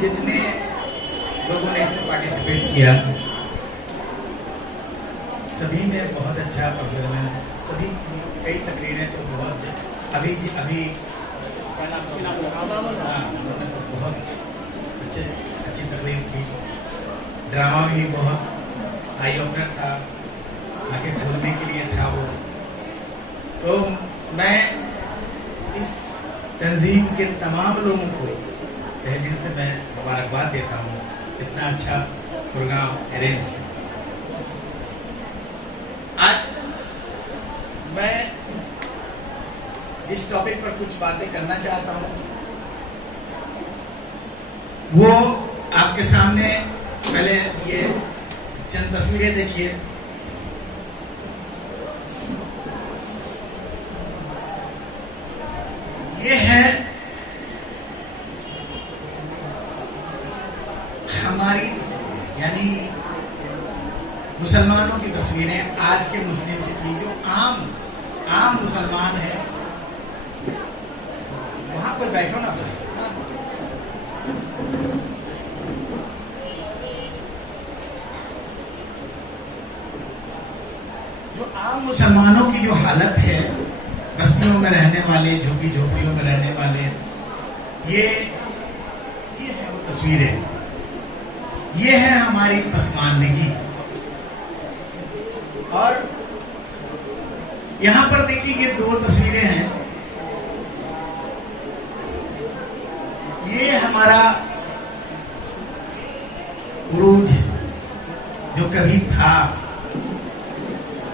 जितने लोगों ने इसमें पार्टिसिपेट किया सभी में बहुत अच्छा परफॉर्मेंस, सभी की कई तकरीरें तो बहुत अभी उन्होंने तो बहुत अच्छी तकरीर की। ड्रामा भी बहुत आई ओपनर था, आगे खोलने के लिए था वो। तो मैं इस तंजीम के तमाम लोगों को तहे दिल से मैं मुबारकबाद देता हूँ, इतना अच्छा प्रोग्राम अरेंज किया। आज मैं इस टॉपिक पर कुछ बातें करना चाहता हूँ, वो आपके सामने पहले ये चंद तस्वीरें देखिए। ये है हमारी तस्वीरें, यानी मुसलमानों की तस्वीरें, आज के मुस्लिम्स की, जो आम मुसलमान है। वहां कोई बैठो ना भाई, जो आम मुसलमानों की जो हालत है, बस्तियों में रहने वाले, झुग्गी झोपड़ियों में रहने वाले, ये है वो तस्वीरें, ये है हमारी पसमानदगी। और यहां पर देखिए ये दो तस्वीरें हैं, ये हमारा उरूज जो कभी था,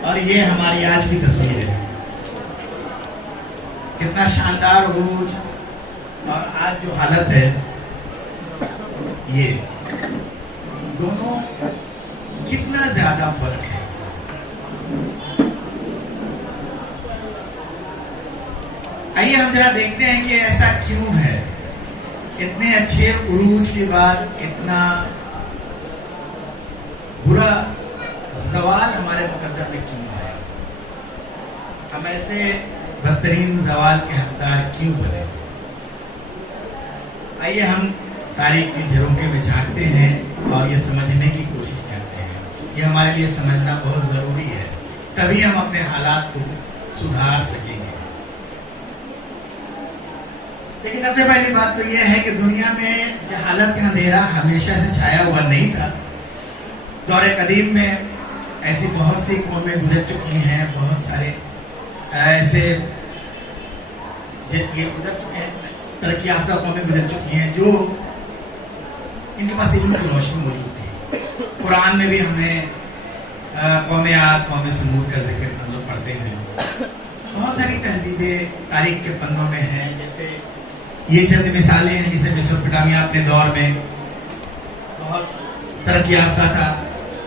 और ये हमारी आज की तस्वीर है। कितना शानदार उरूज और आज जो हालत है, ये दोनों कितना ज्यादा फर्क है। आइए हम जरा देखते हैं कि ऐसा क्यों है, इतने अच्छे उरूज के बाद इतना बुरा ज़वाल हमारे मुकद्दर में क्यों आया, हम ऐसे बदतरीन ज़वाल के हकदार क्यों बने। आइए हम तारीख के झरोखे में झांकते हैं और ये समझने की कोशिश करते हैं। ये हमारे लिए समझना बहुत ज़रूरी है, तभी हम अपने हालात को सुधार सकेंगे। लेकिन सबसे पहली बात तो यह है कि दुनिया में जहालत का अंधेरा हमेशा से छाया हुआ नहीं था। दौरे कदीम में ऐसी बहुत सी कौमें गुजर चुकी हैं, बहुत सारे ऐसे ये गुजर चुके हैं, तरक्की याफ्ता कौमें गुजर चुकी हैं जो इनके पास इल्म की रोशनी मौजूद थी। कुरान में भी हमने कौम आद, कौम समूद का जिक्र हम लोग पढ़ते हैं। बहुत सारी तहजीबें तारीख के पन्नों में हैं, जैसे ये चंद मिसालें हैं। जैसे मेसोपोटामिया अपने दौर में बहुत तरक्की याफ्ता था।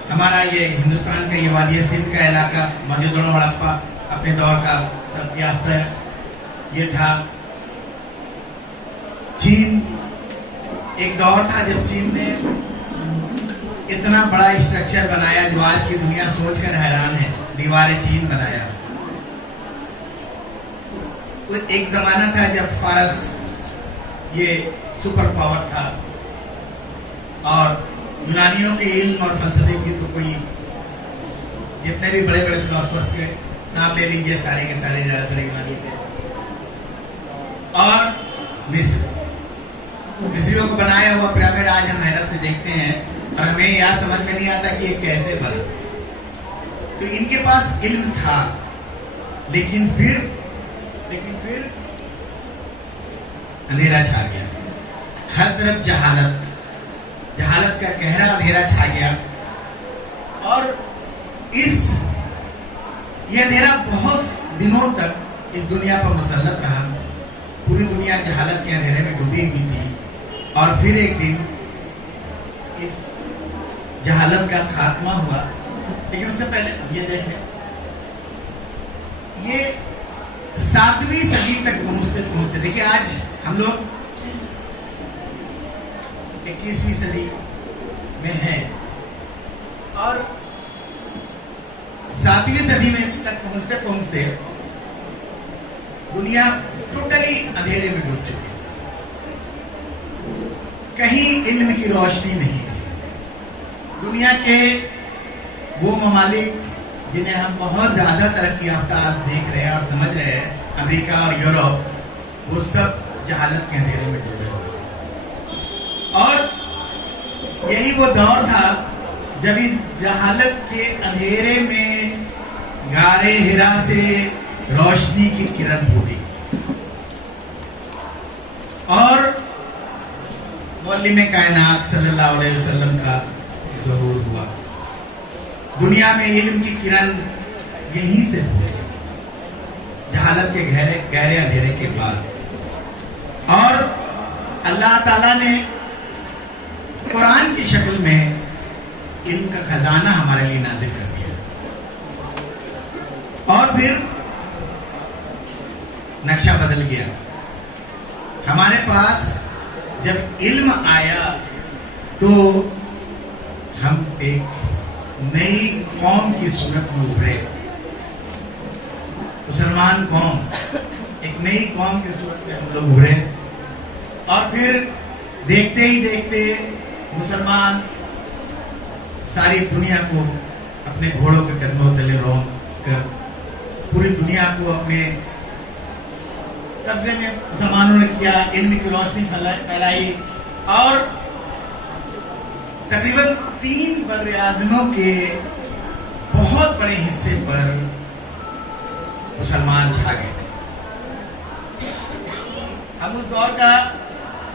हमारा ये हिंदुस्तान का ये वादी सिंध का इलाका, मौजूदा हड़प्पा अपने दौर का तरक्की याफ्ता ये था। चीन एक दौर था जब चीन ने इतना बड़ा स्ट्रक्चर बनाया जो आज की दुनिया सोचकर हैरान है, दीवार चीन बनाया। एक जमाना था जब फारस ये सुपर पावर था, और यूनानियों के इल्म और फलसफे की तो कोई, जितने भी बड़े बड़े फिलोसफर्स के नाम ले लीजिए, सारे के सारे ज्यादातर यूनानी थे। और मिस्रियों को बनाया हुआ पिरामिड आज हम हैरत से देखते हैं, और हमें यार समझ में नहीं आता कि ये कैसे बना। तो इनके पास इल्म था, लेकिन फिर अंधेरा छा गया। हर तरफ जहालत का गहरा अंधेरा छा गया, और ये अंधेरा बहुत दिनों तक इस दुनिया पर मुसल्लत रहा। पूरी दुनिया जहालत के अंधेरे में डूबी हुई थी, और फिर एक दिन इस जहालत का खात्मा हुआ। लेकिन उससे पहले हम ये देखें, ये 7वीं सदी तक पहुंचते देखिए, आज हम लोग 21वीं सदी में हैं, और 7वीं सदी में तक पहुंचते दुनिया टोटली अंधेरे में डूब चुकी है। कहीं इल्म की रोशनी नहीं थी। दुनिया के वो ममालिक जिन्हें हम बहुत ज्यादा तरक्की याफ्ता आज देख रहे हैं और समझ रहे हैं, अमेरिका और यूरोप, वो सब जहालत के अंधेरे में डूबे हुए थे। और यही वो दौर था जब इस जहालत के अंधेरे में गारे हिरा से रोशनी की किरण फूटी और मौलिम कायनात सल्लल्लाहु अलैहि वसल्लम का ज़हूर हुआ। दुनिया में इल्म की किरण यहीं से फूटी, जहालत के गहरे अंधेरे के बाद। और अल्लाह ताला ने कुरान की शक्ल में इल्म का खजाना हमारे लिए नाज़िल कर दिया। और फिर नक्शा बदल गया। हमारे पास जब इल्म आया तो हम एक नई कौम की सूरत में उभरे। मुसलमान कौम, एक नई कौम की सूरत में हम लोग उभरे। और फिर देखते ही देखते मुसलमान सारी दुनिया को अपने घोड़ों के कदमों तले रोक कर पूरी दुनिया को अपने कब्जे में मुसलमानों ने किया, इल्म की रोशनी फैलाई और तकरीबन 3 बर्र-ए-आज़मों के बहुत बड़े हिस्से पर मुसलमान छा गए। हम उस दौर का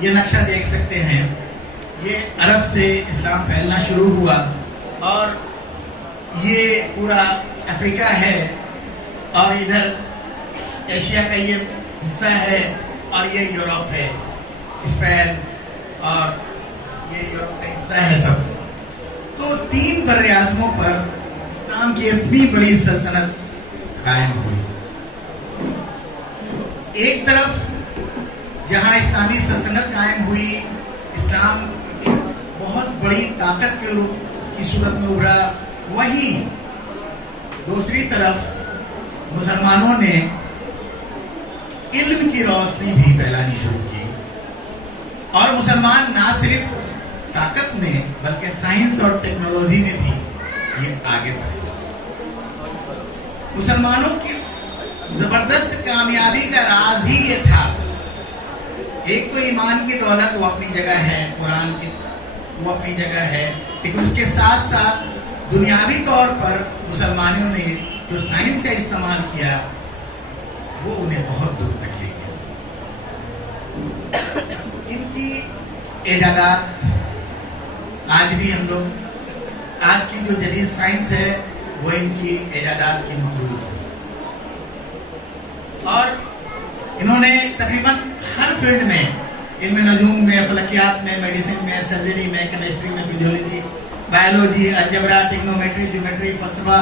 ये नक्शा देख सकते हैं। ये अरब से इस्लाम फैलना शुरू हुआ और ये पूरा अफ्रीका है और इधर एशिया का ये हिस्सा है और ये यूरोप है, स्पेन और ये यूरोप का हिस्सा है सब। तो 3 बर्र-ए-आज़मों पर इस्लाम की इतनी बड़ी सल्तनत कायम हुई। एक तरफ जहां इस्लामी सल्तनत कायम हुई, इस्लाम बहुत बड़ी ताकत के रूप की सूरत में उभरा, वहीं दूसरी तरफ मुसलमानों ने इल्म की रोशनी भी फैलानी शुरू की। और मुसलमान ना सिर्फ ताकत में बल्कि साइंस और टेक्नोलॉजी में भी ये आगे बढ़े। मुसलमानों की जबरदस्त कामयाबी का राज ही ये था। एक तो ईमान की दौलत वो अपनी जगह है, कुरान की वो अपनी जगह है, लेकिन उसके साथ साथ दुनियावी तौर पर मुसलमानों ने जो साइंस का इस्तेमाल किया वो उन्हें बहुत दूर तक ले गया। इनकी इजादात आज भी हम लोग, आज की जो जदीद साइंस है वो इनकी इजादात की मकरूज है। और इन्होंने तकरीबन हर फील्ड में, इनमें नजूम में, फलकियात में, मेडिसिन में, सर्जरी में, केमिस्ट्री में, physiology, biology, algebra, trigonometry, geometry, फलसफा,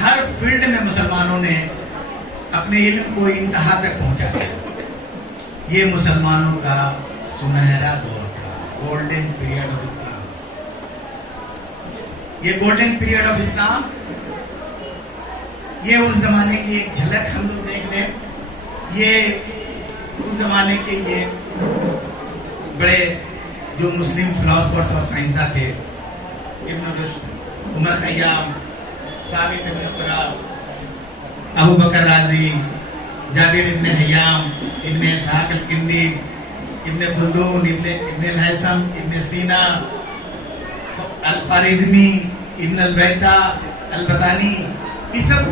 हर फील्ड में मुसलमानों ने अपने इल्म को इंतहा तक पहुंचा दिया। ये मुसलमानों का सुनहरा दौर था, गोल्डन पीरियड ऑफ इस्लाम। ये गोल्डन पीरियड ऑफ इस्लाम, ये उस जमाने की एक झलक हम लोग देख लें। ये उस जमाने के ये बड़े जो मुस्लिम फिलोसफर्स और साइंसदान थे, इब्न रुश्द, उमर खय्याम, साबित इब्न क़ुराब, अबू बकर राजी, जाबिर इब्न हयाम, इब्न इसहाक अल-किंदी, इब्न खुल्दून, इब्न अल-हैसम, इब्न सीना, अल-ख्वारिज़मी, इब्न अल-बैता, अल-बतानी, ये सब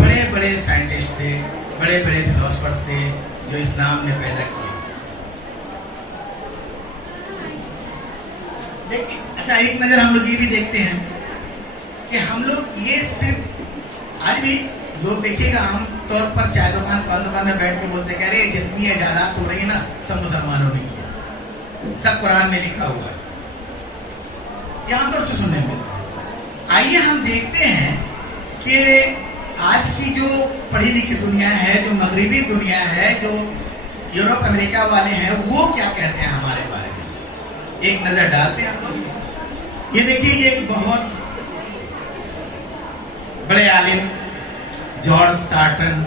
बड़े बड़े साइंटिस्ट थे, बड़े बड़े फिलोसफर्स थे जो इस्लाम ने पैदा किए। लेकिन अच्छा, एक नजर हम लोग ये भी देखते हैं कि हम लोग ये सिर्फ, आज भी लोग देखिएगा आम तौर पर चाय दुकान, पान दुकान में बैठ के बोलते कह रहे जितनी इजादात हो रही है ना सब मुसलमानों ने किया, सब कुरान में लिखा हुआ है, ये आमतौर से सुनने मिलता है। आइए हम देखते हैं कि आज की जो पढ़ी लिखी दुनिया है, जो मगरिबी दुनिया है, जो यूरोप अमेरिका वाले हैं, वो क्या कहते हैं हमारे बारे में। एक नजर डालते हैं हम लोग। ये देखिए, ये एक बहुत बड़े आलिम जॉर्ज सार्टन,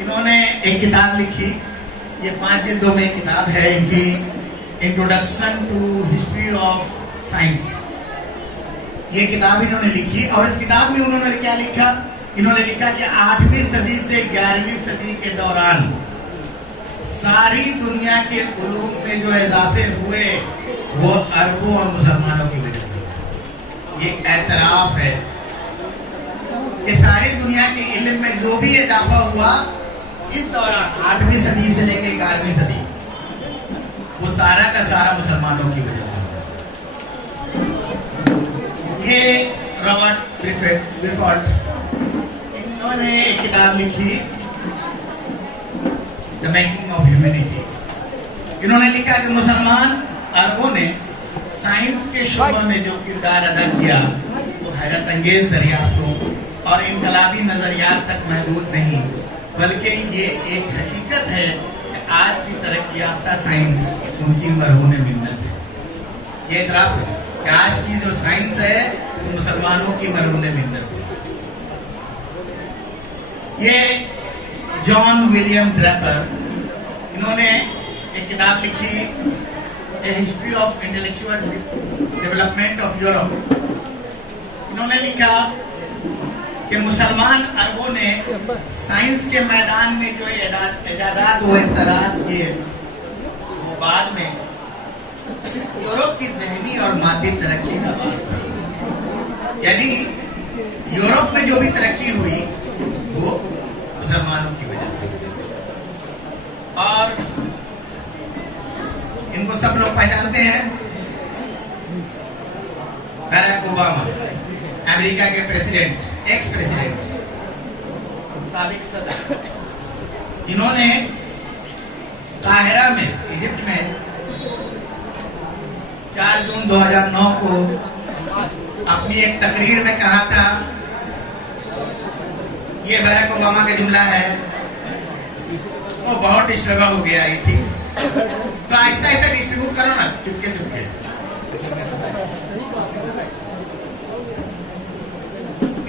इन्होंने एक किताब लिखी। ये 5 जिल्दों में किताब है इनकी, introduction to history of science, ये किताब इन्होंने लिखी। और इस किताब में उन्होंने क्या लिखा? इन्होंने लिखा कि 8वीं सदी से 11वीं सदी के दौरान सारी दुनिया के उलूम में जो इजाफे हुए वो अरबों और मुसलमानों की वजह से। ये एतराफ है कि सारी दुनिया के इल्म में जो भी इजाफा हुआ इस दौरान 8वीं सदी से लेकर 11वीं सदी, वो सारा का सारा मुसलमानों की वजह से। ये रॉबर्ट ब्रिफोर्ड, इन्होंने एक किताब लिखी द मेकिंग ऑफ ह्यूमैनिटी। इन्होंने लिखा कि मुसलमान अरबों ने साइंस के शोबे में जो किरदार अदा किया वो हैरत अंगेज दरियाफ्तों और इनकलाबी नजरियात तक महदूद नहीं, बल्कि ये एक हकीकत है कि आज की तरक्की याफ्ता साइंस उनकी मरहून मिन्नत है। ये इतराफ है कि आज की जो साइंस है मुसलमानों की मरहून मिन्नत है। ये जॉन विलियम ड्रैपर, इन्होंने एक किताब लिखी a history of intellectual development of Europe. इन्होंने लिखा कि मुसलमान अरबों ने साइंस के मैदान में जो इजादात व इख्तिराअत किए वो बाद में यूरोप की ज़हनी और मादी तरक्की का बायस था। यानी यूरोप में जो भी तरक्की हुई वो मुसलमानों की वजह से। और इनको सब लोग पहचानते हैं, बराक ओबामा, अमेरिका के प्रेसिडेंट, एक्स प्रेसिडेंट, साबिक सदर। इन्होंने काहिरा में, इजिप्ट में 4 जून 2009 को अपनी एक तकरीर में कहा था, ये बराक ओबामा का जुमला है, वो बहुत डिस्टर्ब हो गया आई थी, तो ऐसा ऐसा डिस्ट्रीब्यूट करो ना चुपके चुपके।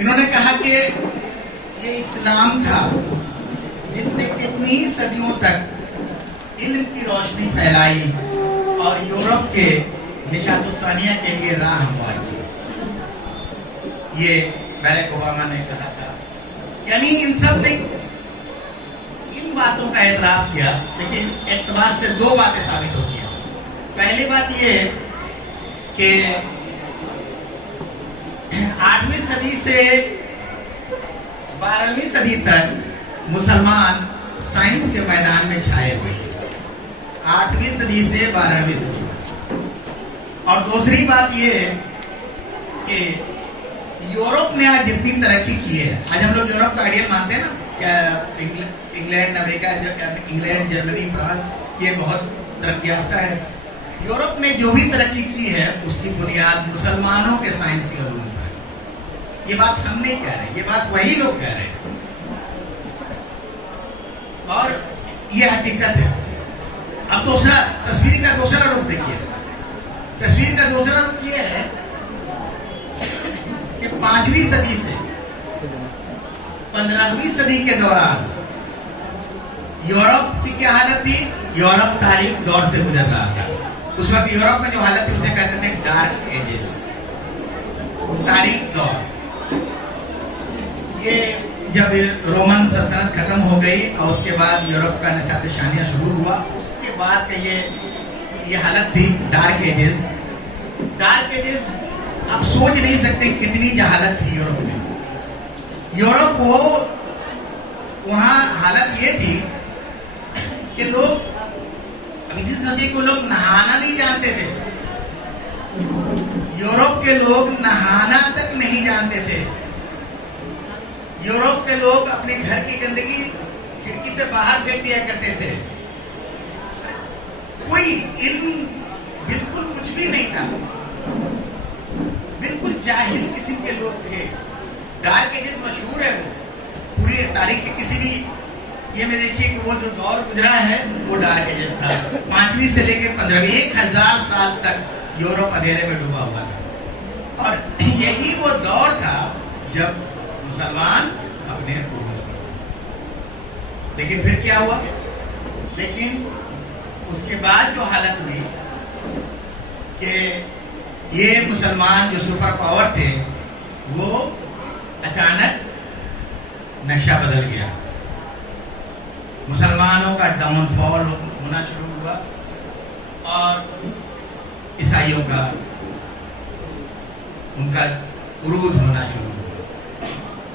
इन्होंने कहा कि ये इस्लाम था जिसने कितनी ही सदियों तक इल्म की रोशनी फैलाई और यूरोप के निशातुस्सानिया के लिए राह हमवार की। ये बराक ओबामा ने कहा था। यानी इन सब ने इन बातों का एतराफ किया, लेकिन एतबार से 2 बातें साबित होती हैं। पहली बात ये है कि 8वीं सदी से 12वीं सदी तक मुसलमान साइंस के मैदान में छाए हुए थे, 8वीं सदी से 12वीं सदी। और दूसरी बात ये है कि यूरोप ने आज जितनी तरक्की की है, आज हम लोग यूरोप का आइडियल मानते हैं ना, क्या England, America, England, Germany, France, ये बहुत तरक्की याफ्ता है। यूरोप ने जो भी तरक्की की है उसकी बुनियाद मुसलमानों के साइंसी उलूम पर है। ये बात हम नहीं कह रहे, ये बात वही लोग कह रहे हैं और ये हकीकत है। अब दूसरा तस्वीर का दूसरा रुख देखिए। तस्वीर का दूसरा रुख ये है कि 5वीं सदी से 15वीं सदी के दौरान यूरोप की क्या हालत थी? यूरोप तारीख दौर से गुजर रहा था। उस वक्त यूरोप में जो हालत थी उसे कहते थे डार्क एजेस, तारीख दौर। ये जब रोमन सल्तनत खत्म हो गई और उसके बाद यूरोप का निशात शानिया शुरू हुआ, उसके बाद का ये हालत थी डार्क एजेस। डार्क एजेस आप सोच नहीं सकते कितनी जहालत थी यूरोप में। यूरोप को वहां हालत ये थी कि लोग, इसी सदी को लोग नहाना नहीं जानते थे। यूरोप के लोग नहाना तक नहीं जानते थे। यूरोप के लोग अपने घर की गंदगी खिड़की से बाहर फेंक दिया करते थे। कोई इल्म बिल्कुल कुछ भी नहीं था, बिल्कुल जाहिल किस्म के लोग थे। डार्क एजेस मशहूर है, वो पूरी तारीख के किसी भी ये में देखिए कि वो जो दौर गुजरा है वो डार्क एजेस था। 5वीं से लेकर 15वीं 1000 साल तक यूरोप अंधेरे में डूबा हुआ था और यही वो दौर था जब मुसलमान अपने लेकिन फिर क्या हुआ? लेकिन उसके बाद जो हालत हुई کہ یہ مسلمان جو سپر پاور تھے وہ اچانک نقشہ بدل گیا. مسلمانوں کا ڈاؤن فال ہونا شروع ہوا اور عیسائیوں کا ان کا عروج ہونا شروع ہوا.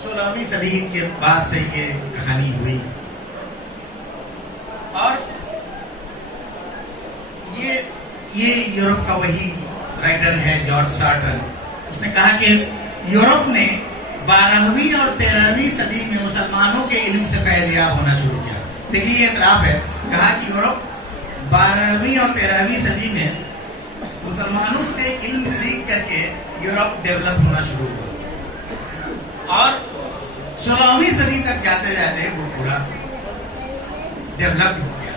16ویں صدی کے بعد سے یہ کہانی ہوئی اور یہ یورپ کا وہی رائٹر ہے جارج سارٹر. اس نے کہا کہ یورپ نے 12ویں اور 13ویں صدی میں مسلمانوں کے علم سے فیض یاب ہونا شروع کیا. دیکھیے یہ اعتراف ہے. کہا کہ یورپ 12ویں اور 13ویں صدی میں مسلمانوں سے علم سیکھ کر کے یورپ ڈیولپ ہونا شروع ہوا اور 16ویں صدی تک جاتے جاتے وہ پورا ڈیولپ ہو گیا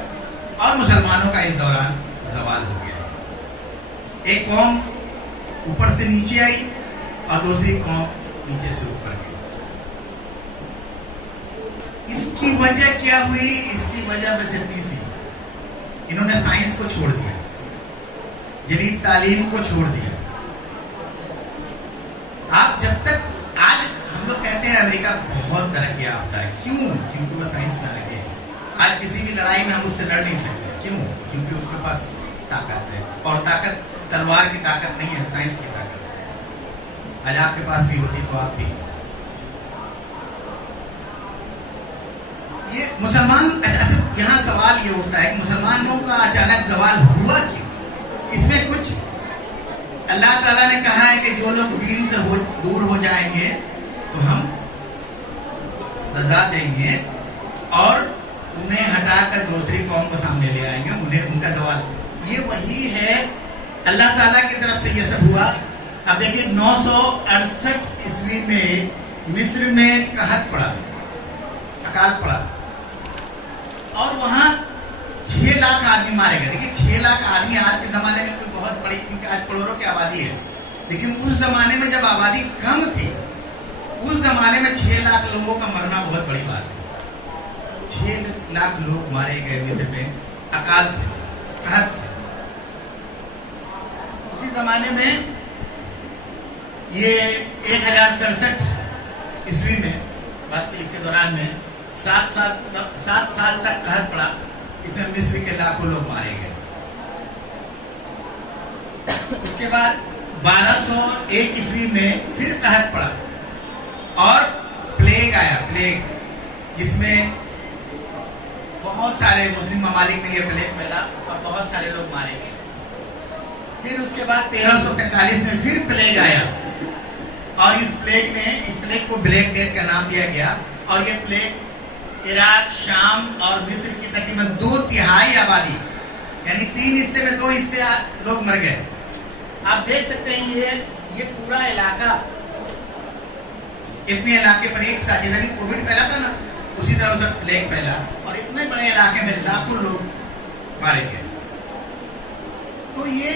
اور مسلمانوں کا اس دوران زوال ہو گیا. ایک قوم اوپر سے نیچے آئی اور دوسری قوم نیچے سے اوپر گئی. اس کی وجہ کیا ہوئی؟ اس کی وجہ بس اتنی سی، انہوں نے سائنس کو چھوڑ دیا، جدید تعلیم کو چھوڑ دیا. آپ جب تک آج ہم لوگ کہتے ہیں امریکہ بہت ترقی یافتہ ہے، کیوں؟ کیونکہ وہ سائنس میں لگے ہیں. آج کسی بھی لڑائی میں ہم اس سے لڑ نہیں سکتے. کیوں؟ کیونکہ اس کے پاس طاقت ہے اور طاقت تلوار کی طاقت نہیں ہے، سائنس کی طاقت ہے. آج آپ کے پاس بھی ہوتی تو آپ بھی. یہ مسلمان یہاں سوال یہ ہوتا ہے کہ مسلمانوں کا اچانک زوال ہوا کیوں؟ اس میں کچھ اللہ تعالیٰ نے کہا ہے کہ جو لوگ دین سے دور ہو جائیں گے تو ہم سزا دیں گے اور انہیں ہٹا کر دوسری قوم کو سامنے لے آئیں گے، انہیں ان کا زوال. یہ وہی ہے، اللہ تعالیٰ کی طرف سے یہ سب ہوا. اب دیکھیے 968 عیسوی میں مصر میں قحط پڑا، اکال پڑا اور وہاں 6 لاکھ آدمی مارے گئے. دیکھیے 6 لاکھ آدمی آج کے زمانے میں تو بہت بڑی، کیونکہ آج کروڑوں کی آبادی ہے، لیکن اس زمانے میں جب آبادی کم تھی اس زمانے میں 6 لاکھ لوگوں کا مرنا بہت بڑی بات ہے. 6 لاکھ لوگ مارے گئے مصر میں اکال سے، قحط سے. اسی زمانے میں یہ 1067 عیسوی میں بات اس کے دوران میں 7 سال تک قحط پڑا. اس میں مصر کے لاکھوں لوگ مارے گئے. اس کے بعد 1201 عیسوی میں پھر قحط پڑا اور پلیگ آیا، پلیگ، جس میں بہت سارے مسلم ممالک میں یہ پلیگ پھیلا اور بہت سارے لوگ مارے گئے. پھر اس کے بعد 1347 میں پھر پلیگ آیا اور اس پلیگ کو بلیک ڈیتھ کا نام دیا گیا. اور یہ پلیگ عراق، شام اور مصر کی تقریباً 2/3 آبادی، یعنی 3 حصے میں 2 حصے لوگ مر گئے. آپ دیکھ سکتے ہیں یہ پورا علاقہ، اتنے علاقے پر ایک ساتھ، جیسا کہ کووڈ پھیلا تھا نا اسی طرح سے پلیگ پھیلا اور اتنے بڑے علاقے میں لاکھوں لوگ مارے گئے. تو یہ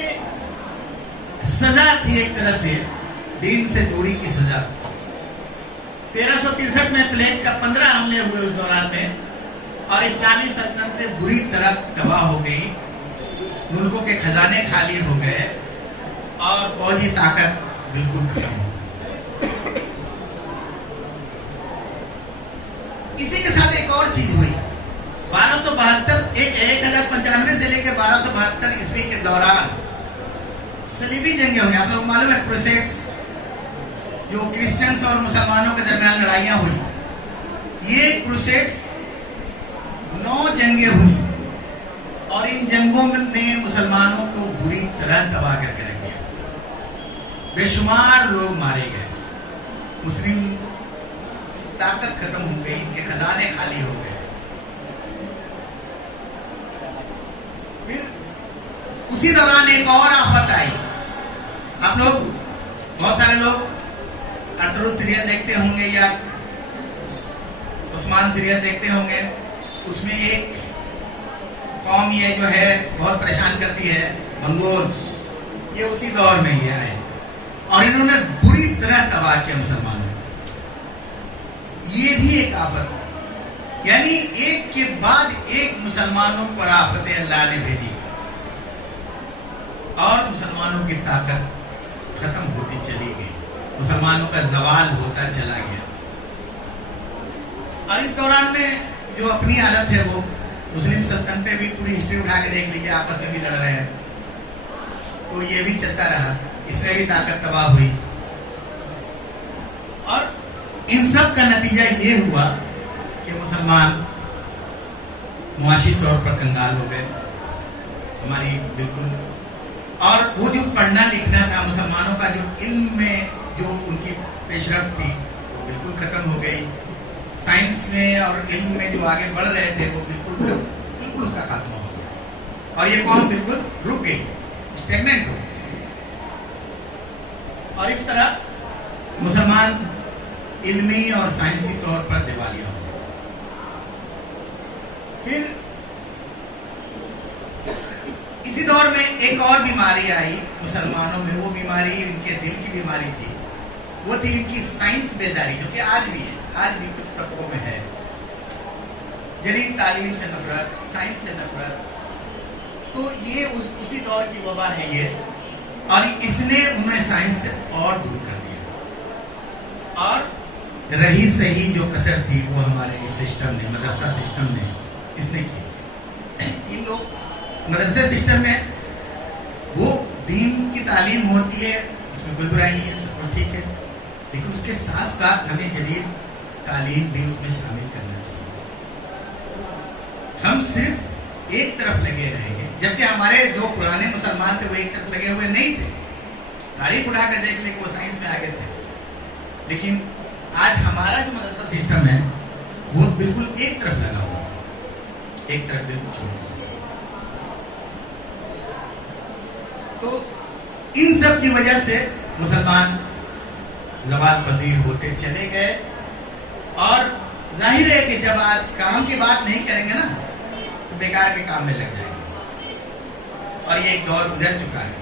سزا تھی ایک طرح سے، دین سے دوری کی سزا. 1363 میں پلیگ کا 15 حملے ہوئے اس دوران میں اور اسلامی سلطنتیں بری طرح تباہ ہو گئی، ملکوں کے خزانے خالی ہو گئے اور فوجی طاقت بالکل ختم ہو گئی. اسی کے ساتھ ایک اور چیز ہوئی. 1095 سے لے کے 1272 عیسوی کے دوران صلیبی جنگیں ہوئی. آپ لوگ معلوم ہے کروسیڈز، جو کرسچنز اور مسلمانوں کے درمیان لڑائیاں ہوئی. یہ کروسیڈز 9 جنگیں ہوئی اور ان جنگوں نے مسلمانوں کو بری طرح تباہ کر کے رکھ دیا. بے شمار لوگ مارے گئے، مسلم طاقت ختم ہو گئی، ان کے خزانے خالی ہو گئے. پھر اسی دوران ایک اور آفت آئی. آپ لوگ، بہت سارے لوگ ارطغرل سیریل دیکھتے ہوں گے یا عثمان سیریل دیکھتے ہوں گے. اس میں ایک قوم یہ جو ہے بہت پریشان کرتی ہے، منگول. یہ اسی دور میں یہ آئے اور انہوں نے بری طرح تباہ کیا مسلمانوں. یہ بھی ایک آفت، یعنی ایک کے بعد ایک مسلمانوں پر آفتیں اللہ نے بھیجی. اور مسلمانوں کی طاقت ختم ہوتی چلی گئی، مسلمانوں کا زوال ہوتا چلا گیا۔ اور اس دوران میں جو اپنی عادت ہے وہ مسلم سلطنتیں بھی پوری ہسٹری اٹھا کے دیکھ لیجیے، آپس میں بھی لڑ رہے ہیں، تو یہ بھی چلتا رہا، اس میں بھی طاقت تباہ ہوئی۔ اور ان سب کا نتیجہ یہ ہوا کہ مسلمان معاشی طور پر کنگال ہو گئے، ہماری بالکل، اور وہ جو پڑھنا لکھنا تھا مسلمانوں کا، جو علم میں جو ان کی پیش رفت تھی وہ بالکل ختم ہو گئی، سائنس میں اور علم میں جو آگے بڑھ رہے تھے وہ بالکل اس کا خاتمہ ہو گیا، اور یہ قوم بالکل رک گئی، اسٹیگننٹ ہو گئی۔ اور اس طرح مسلمان علمی اور سائنسی طور پر دیوالیہ ہو گئے۔ پھر اسی دور میں ایک اور بیماری آئی مسلمانوں میں، وہ بیماری ان کے دل کی بیماری تھی، وہ تھی ان کی سائنس بیداری، جو کہ آج بھی ہے، آج بھی کچھ طبقوں میں ہے، جدید تعلیم سے نفرت، سائنس سے نفرت۔ تو یہ اسی دور کی وبا ہے یہ، اور اس نے انہیں سائنس سے اور دور کر دیا، اور رہی صحیح جو کسر تھی وہ ہمارے اس سسٹم نے، مدرسہ سسٹم نے اس نے کی۔ ان لوگ مدرسے سسٹم میں وہ دین کی تعلیم ہوتی ہے، اس میں کوئی برائی نہیں ہے، سب کچھ ٹھیک ہے، لیکن اس کے ساتھ ساتھ ہمیں جدید تعلیم بھی اس میں شامل کرنا چاہیے۔ ہم صرف ایک طرف لگے رہیں گے، جبکہ ہمارے جو پرانے مسلمان تھے وہ ایک طرف لگے ہوئے نہیں تھے، تاریخ اٹھا کر دیکھ لیں کہ وہ سائنس میں آگے تھے، لیکن آج ہمارا جو مدرسہ سسٹم ہے وہ بالکل ایک طرف لگا ہوا ہے، ایک طرف بالکل چھوڑ دیا۔ تو ان سب کی وجہ سے مسلمان زوال پذیر ہوتے چلے گئے، اور ظاہر ہے کہ جب آپ کام کی بات نہیں کریں گے نا تو بیکار کے کام میں لگ جائیں گے، اور یہ ایک دور گزر چکا ہے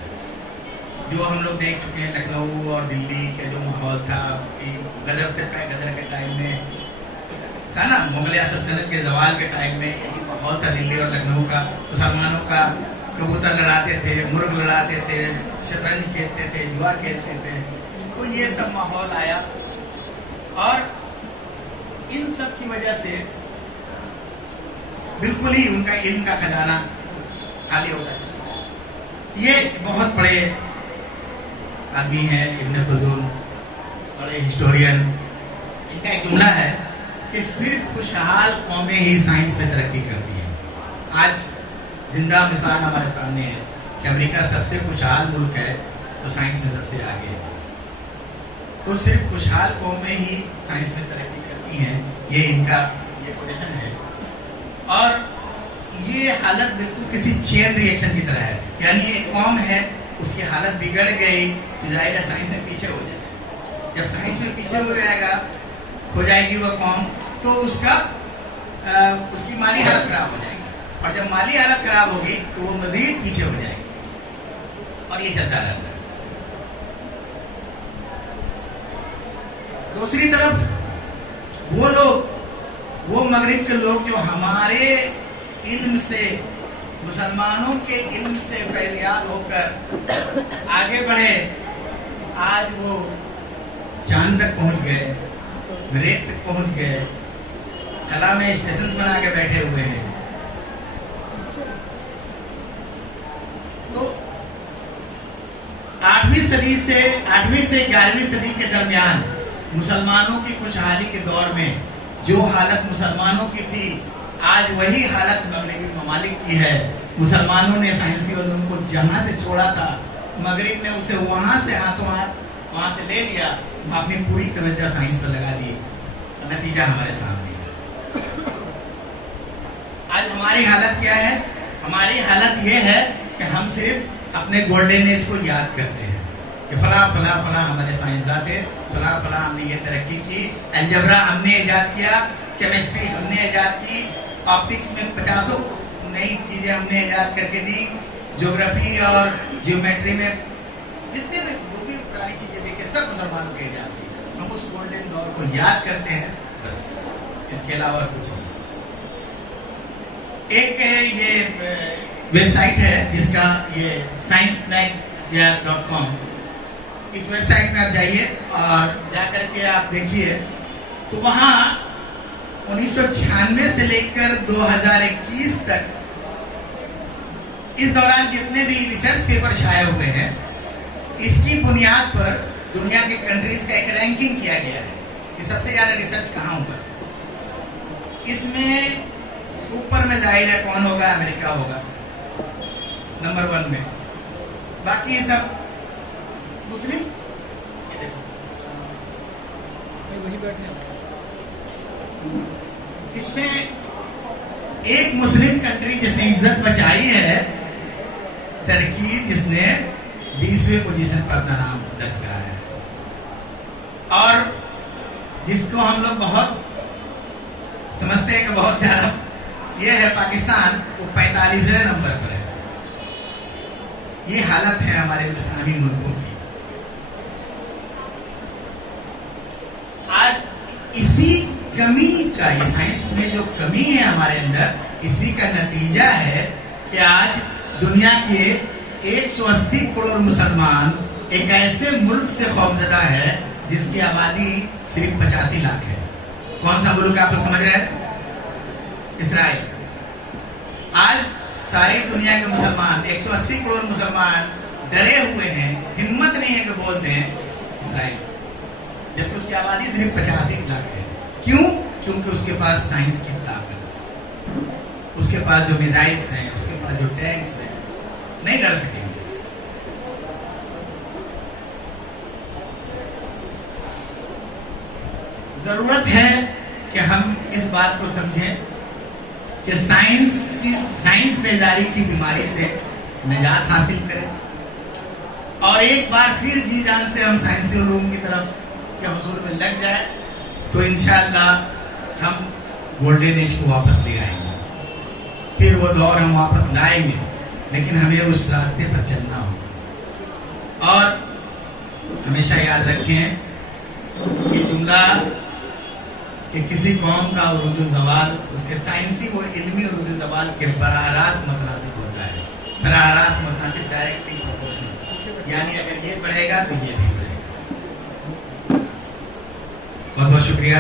جو ہم لوگ دیکھ چکے ہیں۔ لکھنؤ اور دلی کا جو ماحول تھا، غدر کے ٹائم میں تھا نا، مغلیہ سلطنت کے زوال کے ٹائم میں یہی ماحول تھا دلی اور لکھنؤ کا، مسلمانوں کا کبوتر لڑاتے تھے، مرغ لڑاتے تھے، شطرنج کھیلتے تھے، جوا کھیلتے تھے، تو یہ سب ماحول آیا، اور ان سب کی وجہ سے بالکل ہی ان کا علم کا خزانہ خالی ہوتا ہے۔ یہ بہت بڑے آدمی ہیں ابن خلدون، بڑے ہسٹورین، ان کا ایک جملہ ہے کہ صرف خوشحال قومیں ہی سائنس میں ترقی کرتی ہیں۔ آج زندہ مثال ہمارے سامنے ہے کہ امریکہ سب سے خوشحال ملک ہے تو سائنس میں سب سے آگے ہے، تو صرف خوشحال قومیں ہی سائنس میں ترقی کرتی ہیں، یہ ان کا یہ کوٹیشن ہے۔ اور یہ حالت بالکل کسی چین ری ایکشن کی طرح ہے، یعنی ایک قوم ہے، اس کی حالت بگڑ گئی تو ظاہر ہے سائنس میں پیچھے ہو جائے گا، جب سائنس میں پیچھے ہو جائے گی وہ قوم، تو اس کی مالی حالت خراب ہو جائے گی، اور جب مالی حالت خراب ہوگی تو وہ مزید پیچھے ہو جائے گی، اور یہ چلتا رہتا ہے۔ دوسری طرف وہ لوگ، وہ مغرب کے لوگ جو ہمارے علم سے، مسلمانوں کے علم سے فیضیاب ہو کر آگے بڑھے، آج وہ چاند تک پہنچ گئے، مریخ تک پہنچ گئے، خلا میں اسٹیشن بنا کے بیٹھے ہوئے ہیں۔ تو 8ویں سے 11ویں صدی کے درمیان مسلمانوں کی خوشحالی کے دور میں جو حالت مسلمانوں کی تھی، آج وہی حالت مغربی ممالک کی ہے۔ مسلمانوں نے سائنسی علوم کو جہاں سے چھوڑا تھا، مغرب نے اسے وہاں سے ہاتھوں ہاتھ وہاں سے لے لیا، اپنی پوری توجہ سائنس پر لگا دی، نتیجہ ہمارے سامنے ہے۔ آج ہماری حالت کیا ہے؟ ہماری حالت یہ ہے کہ ہم صرف اپنے گولڈن ایج کو یاد کرتے ہیں کہ فلاں فلاں فلاں ہمارے سائنسداں تھے، فلاں فلاں ہم نے یہ ترقی کی، الجبرا ہم نے ایجاد کیا، کیمسٹری ہم نے ایجاد کی، آپٹکس میں 50 نئی چیزیں ہم نے ایجاد کر کے دی، جغرافی اور جیومیٹری میں جتنے جو بھی پرانی چیزیں دیکھیں سب مسلمانوں کے ایجاد دی۔ ہم اس گولڈن دور کو یاد کرتے ہیں، بس اس کے علاوہ کچھ نہیں۔ ایک یہ वेब साइट है जिसका ये sciencemag.com, इस वेबसाइट में आप जाइए और जाकर के आप देखिए तो वहाँ 1996 से लेकर 2021 तक इस दौरान जितने भी रिसर्च पेपर छाए हुए हैं, इसकी बुनियाद पर दुनिया के कंट्रीज का एक रैंकिंग किया गया है कि सबसे ज्यादा रिसर्च कहाँ हुआ। इसमें ऊपर में जाहिर है कौन होगा, अमेरिका होगा नंबर 1 में, बाकी ये सब मुस्लिम। इसमें एक मुस्लिम कंट्री जिसने इज्जत बचाई है टर्की, जिसने 20वें पोजीशन पर अपना नाम दर्ज कराया है, और जिसको हम लोग बहुत समझते हैं कि बहुत ज्यादा ये है पाकिस्तान, वो 45वें नंबर पर है। ये हालत है हमारे इस्लामी मुल्कों की। आज इसी कमी का, ये साइंस में जो कमी है हमारे अंदर, इसी का नतीजा है कि आज दुनिया के 180 करोड़ मुसलमान एक ऐसे मुल्क से खौफजदा है जिसकी आबादी सिर्फ 85 लाख है। कौन सा मुल्क आप लोग समझ रहे हैं? इसराइल। आज सारी दुनिया के मुसलमान, 180 करोड़ मुसलमान डरे हुए हैं, हिम्मत नहीं है कि बोल दें इसराइल, जबकि उसकी आबादी सिर्फ 85 लाख है। क्यों? क्योंकि उसके पास साइंस की ताकत, उसके पास जो मिसाइल्स हैं, उसके पास जो टैंक्स हैं, नहीं लड़ सकेंगे। जरूरत है कि हम इस बात को समझें कि साइंस बेजारी की बीमारी से निजात हासिल करें और एक बार फिर जी जान से हम साइंसी उलूम की तरफ के हुसूल में लग जाए तो इंशाअल्लाह हम गोल्डन एज को वापस ले आएंगे। फिर वो दौर हम वापस लाएंगे, लेकिन हमें उस रास्ते पर चलना होगा। और हमेशा याद रखें कि जुमला कि किसी कौम का उरूजुल ज़वाल उसके साइंसी व इल्मी उरूजुल ज़वाल के बराह रास्त मुतनासिब होता है। बराह रास्त मुतनासिब, डायरेक्टली प्रोपोर्शनल, यानी अगर ये बढ़ेगा तो ये भी बढ़ेगा। बहुत बहुत शुक्रिया।